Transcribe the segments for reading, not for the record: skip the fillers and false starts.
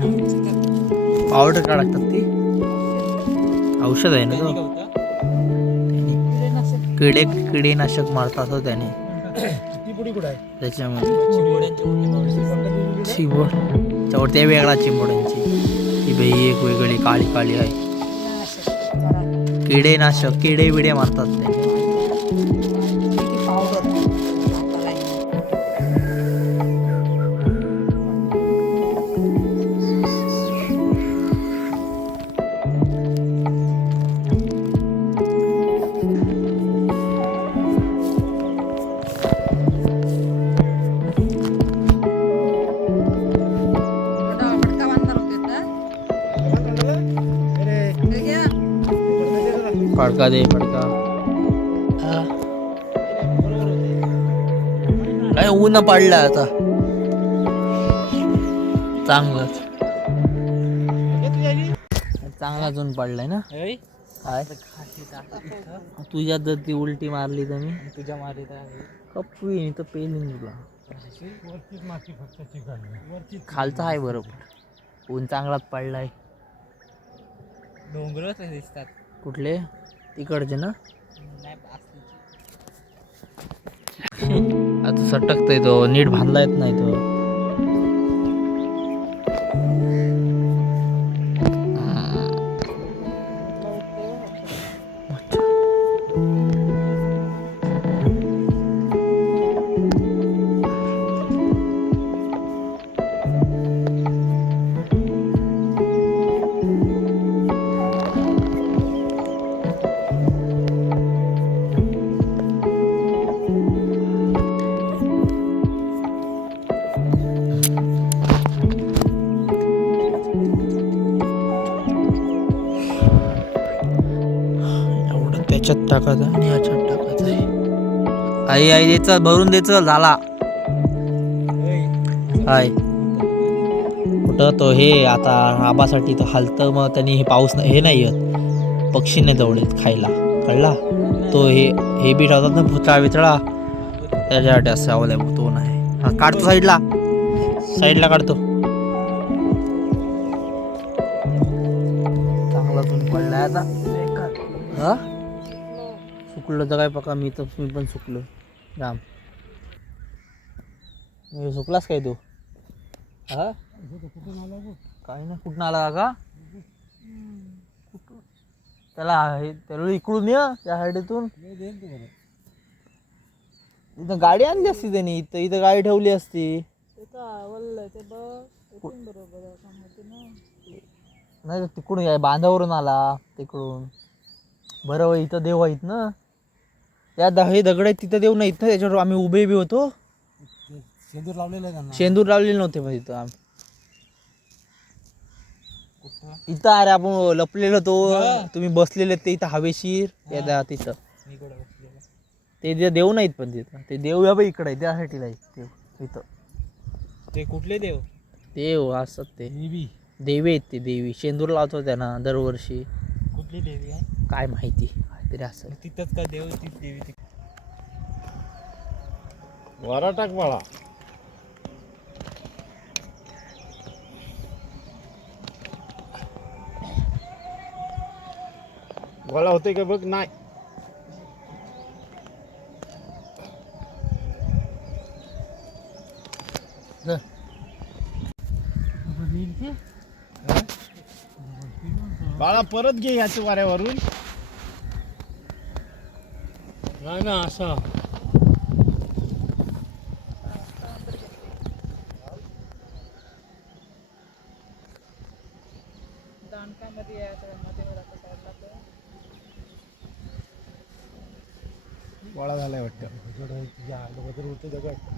Powder का टाकतात ती औषध आहे ना तो किडेनाशक मारतात हो त्याने त्याच्यामध्ये चिंबोड त्यावरती वेगळा चिंबोड्यांची ती बाई एक वेगळी काळी काळी आहे किडेनाशक किडे बिडे मारतात ते फडका दे फडका काय ऊन पडलं आता चांगलंच चांगला अजून पडलाय ना काय तुझ्या जर ती उलटी मारली तर मी तुझ्या मारली कप्पू येईन तर पेलीन तुला खालचा आहे बरोबर ऊन चांगलाच पडलाय डोंगरच दिसतात कुठले तिकडचे ना आता सटकतोय तो नीट बांधला येत नाही तो त्याच्यात टाकायचं आणि याच्यात टाकायचं आहे आई आई द्यायचं भरून द्यायचं झाला हाय कुठं तो हे आता आबासाठी तो हलतं मग त्यांनी हे पाऊस हे नाही येत पक्षी नाही दवडीत खायला कळला तो हे बी ठेवतात ना पुतळा बितळा त्याच्यासाठी असं अवलंबून तो नाही हा काढतो साईडला काढतो चांगला तून पडलाय आता हा सुकलं तर काय पका मी पण सुकलो राम सुकलास काय तू हा काय ना कुठं आला का त्याला इकडून ये त्या साईडीतून इथं गाडी आणली असती त्यांनी इथं गाडी ठेवली असती नाही तिकडून काय बांधावरून आला तिकडून बरं इथं देव आहेत ना त्या हे दगड आहेत तिथं देव नाहीत ना त्याच्यावर आम्ही उभे बी होतो शेंदूर लावलेले नव्हते मग इथं इथं अरे आपण लपलेलो तो तुम्ही बसलेले ते इथं हवेशीर या तिथं ते देव नाहीत पण तिथं ते देव या इकडे आहे त्यासाठी नाही देव इथं ते कुठले देव देव असत ते देवी आहेत ते देवी शेंदूर लावतो त्यांना दरवर्षी कुठली देवी आहे काय माहिती काहीतरी असं तिथंच का देव तीच देवी वारा टाक बाळा गोळा होते का बघ नाही बाळा परत घे ह्याच्या वाऱ्यावरून नाही ना असा गोळा झालाय वाटतं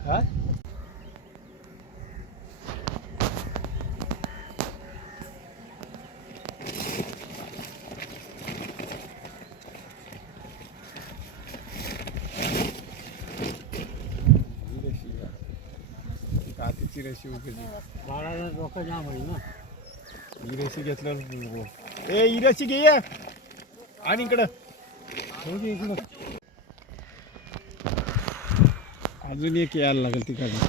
हा कातीची रेशी उघडली बाळाला डोकं जाम होईल ना ही रेशी घेतल्यावर ए ही रेशी घे आणि इकडं अजून एक यायला लागेल तिकडं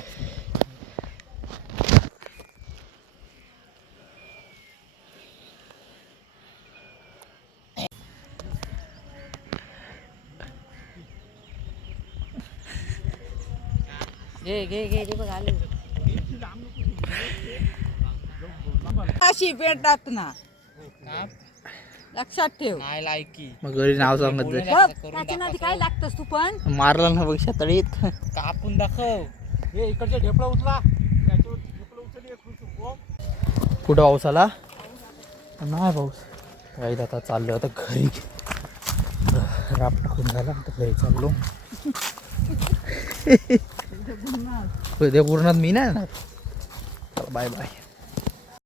अशी भेटतात ना लक्षात ठेव. नाही लायकी मग घरी नाव सांगत जाय. बघ, त्याच्या नादी काय लागतस तू पण. मारलं ना बघ शेतळीत. कापून दाखव. हे इकडचे ढेपळा उचला त्याच्यावर ढेपळा उचल एक उचल. कुठं पाऊस आला नाही पाऊस काही आता चाललो आता घरी राप टाकून झाला आता घरी चाललो. उद्या पूर्णात मी नाही येणार. Bye bye.